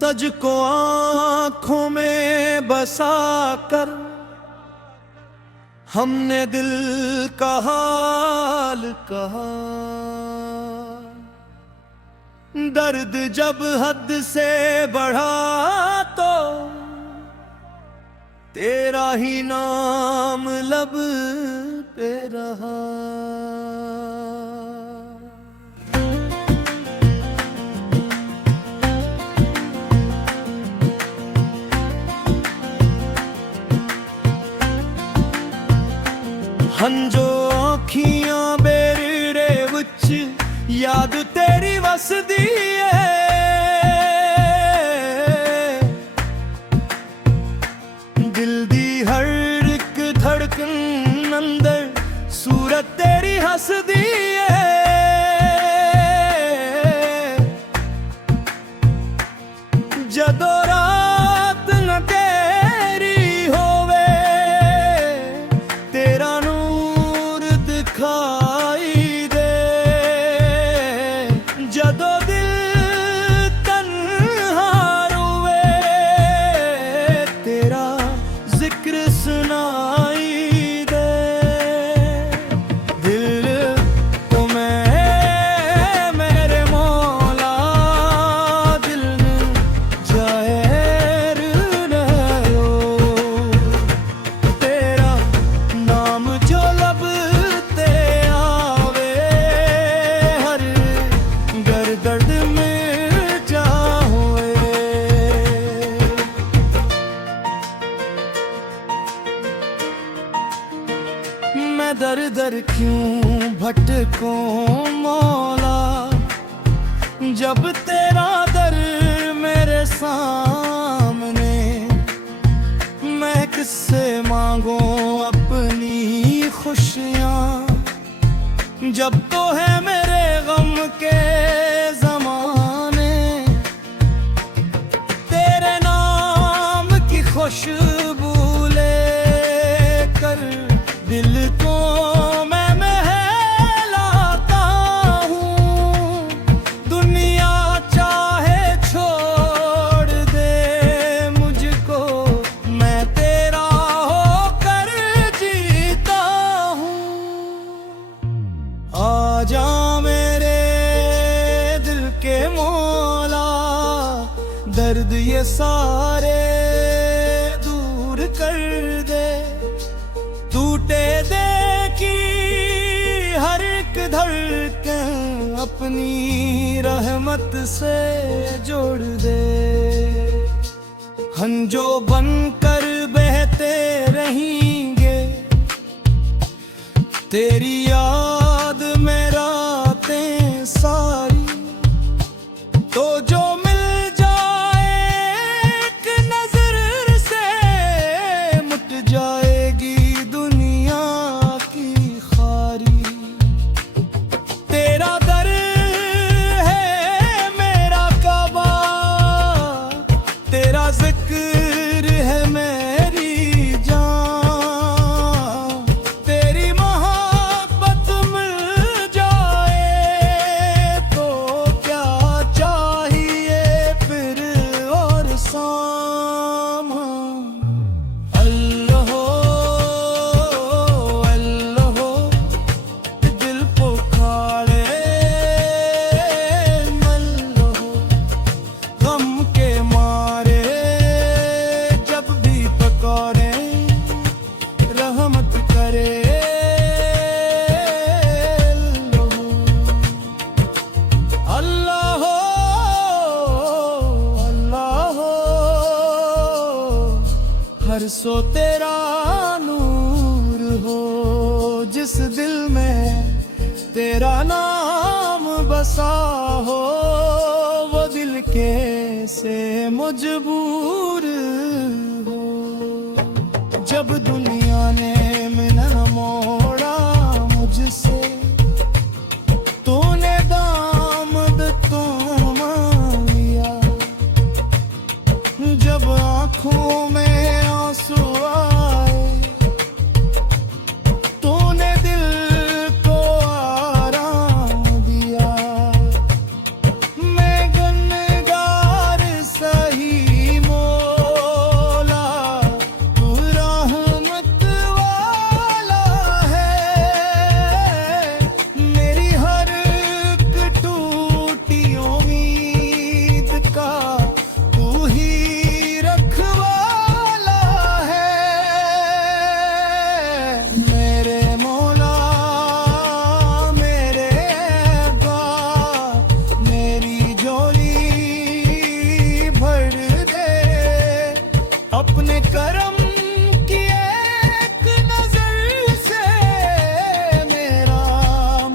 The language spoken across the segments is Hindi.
तुझको आंखों में बसा कर हमने दिल का हाल कहा। दर्द जब हद से बढ़ा तो तेरा ही नाम लब पे रहा। हंजो आँखियां बेरे विच याद तेरी वसदी है। दिल दी हर एक धड़कन अंदर सूरत तेरी हसदी है। जदों रात न तेरी होवे तेरा दिखाई दे। जदों दिल तन्हा रोवे तेरा जिक्र सुनाई दे। दिल तो मैं मेरे मौला दिल जाहिर रहो। तेरा नाम जो लब दर्द में जा होए। मैं दर दर क्यों भटकूं मौला जब तेरा दर मेरे सामने। मैं किससे मांगूं अपनी खुशियां जब तो है मेरे गम के ज़माने। तेरे नाम की खुशबू लेकर दिल को मैं महलाता हूँ। दुनिया चाहे छोड़ दे मुझको मैं तेरा होकर जीता हूँ। आजा मेरे दिल के मौला दर्द ये सारे दूर कर दे। टूटे दे की हर एक धड़कन अपनी रहमत से जोड़ दे। हंजो बनकर बहते रहेंगे तेरी याद में रातें सारी। तो जो मिल जाए एक नजर से मुट जाएगी दुनिया की खारी। तेरा दर है मेरा काबा तेरा जिक्र है मेरी जान। तेरी मोहब्बत मिल जाए तो क्या चाहिए फिर और सामा। अल्लाह अल्लाह दिल पुकारे मल्लाह गम के मारे जब भी पकारे रहमत करे। अल्लाह अल्लाह हर सो तेरा नूर हो। जिस दिल में तेरा नाम बसा हो वो दिल कैसे मजबूर हो। जब दुनिया ने मिला मोड़ा मुझसे तूने दामद तो मान लिया। जब आँखों में आंसू आए तूने दिल को आराम दिया। मैं गुनहगार सही अपने करम की एक नजर से मेरा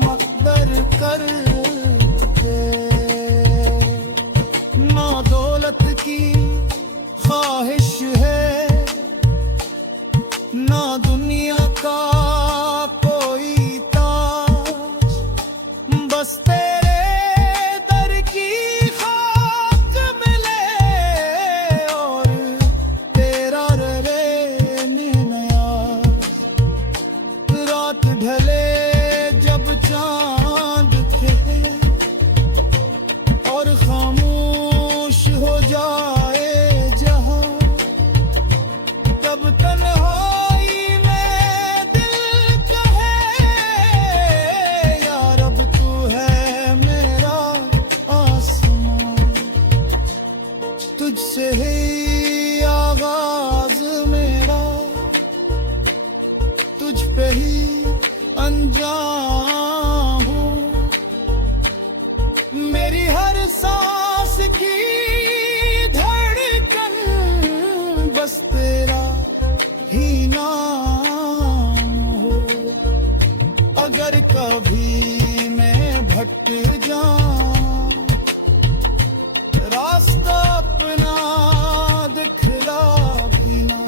मकदर कर दे। ना दौलत की ख्वाहिश है, ना दुनिया का कोई ताज, बस तेरे दर की खाक मिले और तेरा रे नियाज। रात ढले जब चांद थे और खामोश हो जाए जहां, तब तन्हाई में दिल कहे या रब तू है मेरा आसमां। तुझसे ही आगाज मेरा, तुझ पे ही अंजाम हूँ। मेरी हर सांस की धड़कन बस तेरा ही नाम हो। अगर कभी मैं भटक जाऊं, रास्ता अपना दिखला भी ना,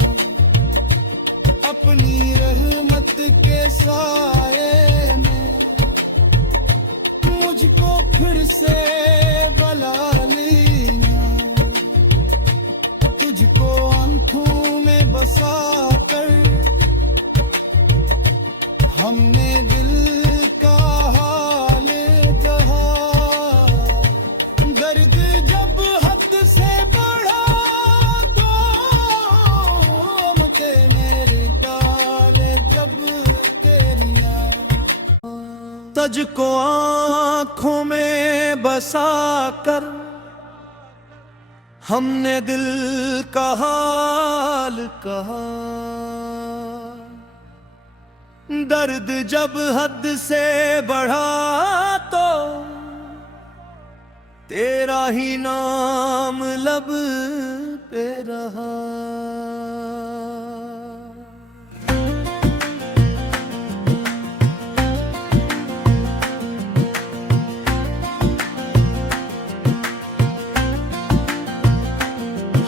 अपनी रहमत के साए में मुझको फिर से बला लेना। तुझको आंखों में बसा कर हमने दिल का हाल कहा। दर्द जब हद से बढ़ा तो मुझे मेरे काले जब तेरिया। तुझको आंखों में बसा कर हमने दिल का हाल कहा। दर्द जब हद से बढ़ा तो तेरा ही नाम लब पे रहा।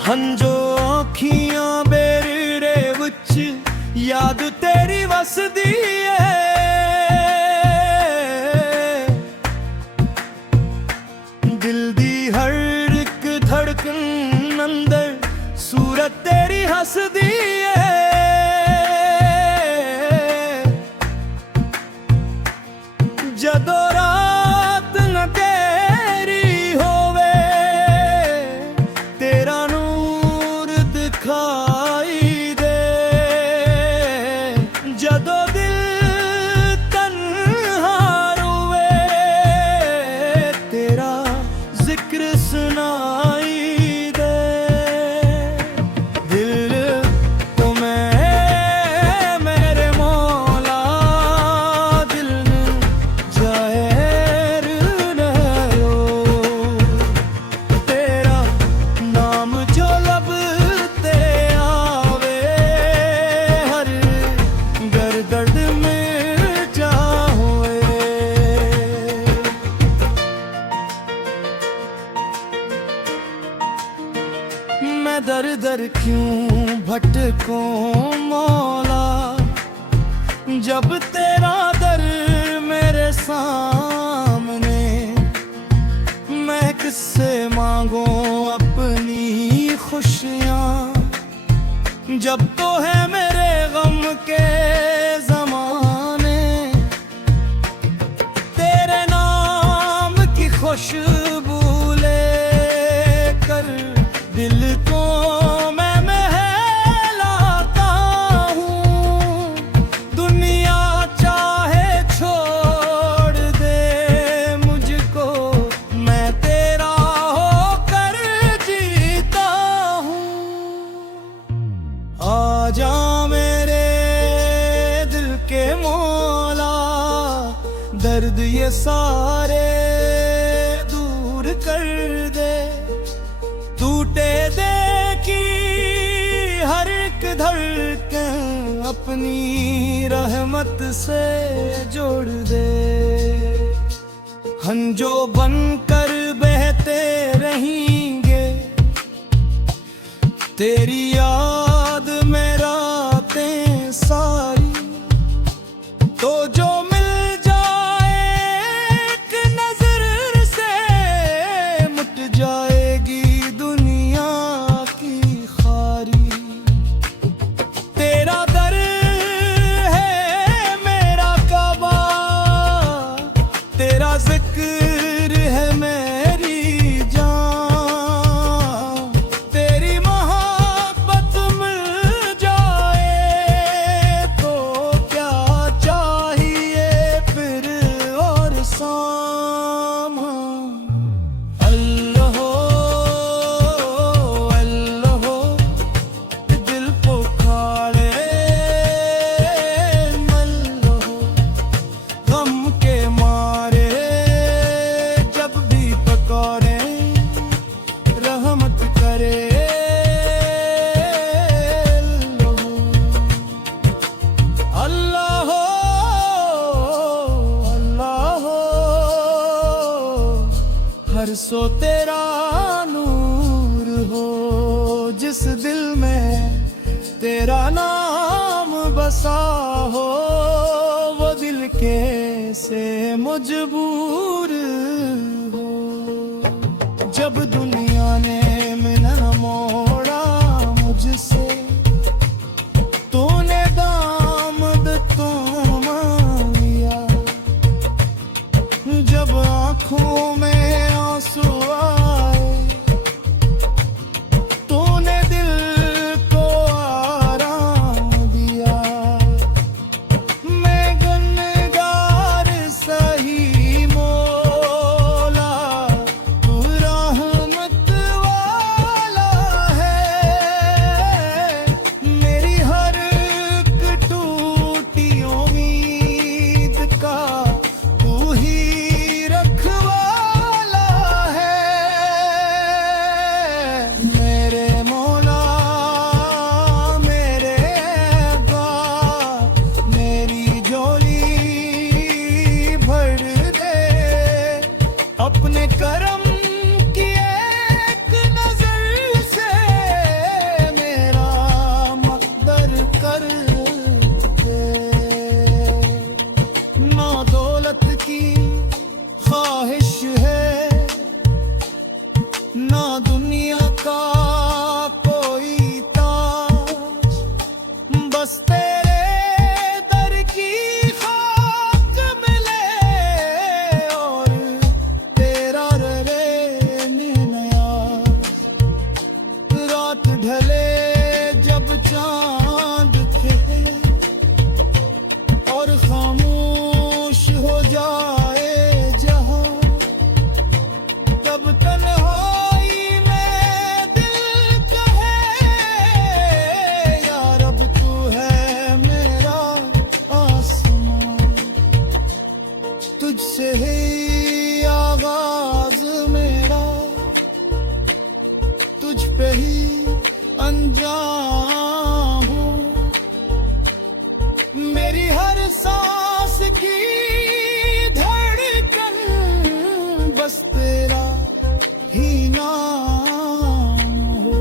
हंजो अखियां बेरे विच याद तेरी वसदी है। दिल दी हर एक धड़कन अंदर सूरत तेरी हसदी है। जदों रात न तेरी होवे तेरा नूर दिखाई दे। जदों दिल तन्हा रोवे तेरा जिक्र सुनाई दे। दिल को मैं मेरे मौला दिल में ज़ाहिर नयो। तेरा नाम जो लब ते आवे हर दर्द में जा होए। मैं दर दर क्यों भटकूं मौला, जब तेरा दर मेरे सामने। मैं किससे मांगूं अपनी खुशियाँ, जब तो है मेरे गम के ज़माने। तेरे नाम की खुशबू लेकर दिल को मैं महलाता हूँ। दुनिया चाहे छोड़ दे मुझको, मैं तेरा होकर जीता हूँ। आजा मेरे दिल के मौला, दर्द ये सारे दूर कर दे। टूटे दे की अपनी रहमत से जोड़ दे। हंजो बनकर बहते रहेंगे तेरी याद में रातें सारी। तो जो मिल जाए एक नजर से मिट जाएगी दुनिया की खारी। तेरा दर है मेरा काबा, तेरा जिक्र है मेरी जान। तेरी मोहब्बत मिल जाए तो क्या चाहिए फिर और सामान। अल्लाह हो अल्लाह हो दिल पुकारे मल्लो हो गम के मारे जब भी पकड़े रहमत करे। अल्लाह हो अल्लाह हो हर सो तेरा नूर हो। जिस दिल में तेरा नाम बसा हो वो दिल कैसे मजबूर हो। जब दुनिया ने मिना मोड़ा मुझसे तूने दामद तो लिया। जब आँखों में आंसू आए तूने दिल को आराम दिया। मैं गुनहगार सही मौला तू रहमत वाला है। मेरी हर एक टूटी उम्मीद का तू ही रखवाला है। मेरे मौला मेरे अब्बा मेरी झोली भर दे। अपने करम की एक नजर से मेरा मकदर कर दे। ना दौलत की ख्वाहिश है ना दुनिया का कोई ताज। बस तेरे दर की खाक मिले और तेरा रे नियाज। रात ढले जब चांद खिले और खामोश हो जाए जहां। तब तन्हाई में दिल कहे या रब तू है मेरा आसमान। तुझसे ही आगाज मेरा तुझ पे ही अंजाम हूँ। मेरी हर सांस की धड़कन बस तेरा ही नाम हो।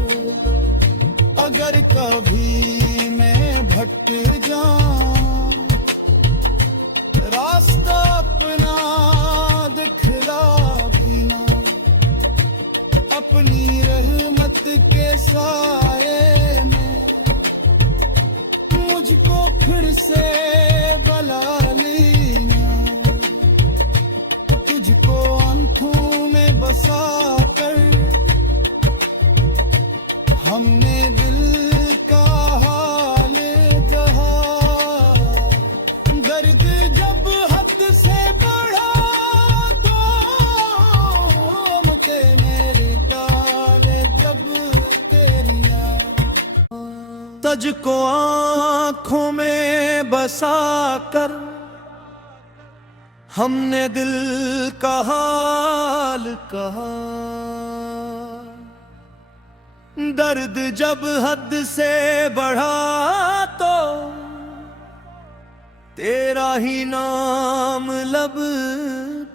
अगर कभी मैं भटक जाऊं रास्ता अपना दिखला भी ना। अपनी रहमत के साए में मुझको फिर से बुला लेना। तुझको आंखों में बसा कर हमने दिल का हाल कहा। दर्द जब हद से बढ़ा तो मुझे मेरे डाले जब तेरिया। तुझको आँखों में बसा कर हमने दिल का हाल कहा। दर्द जब हद से बढ़ा तो तेरा ही नाम लब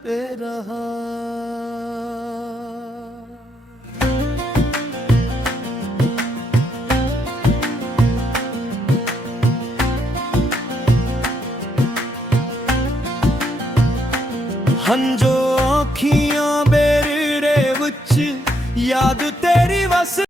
पे रहा।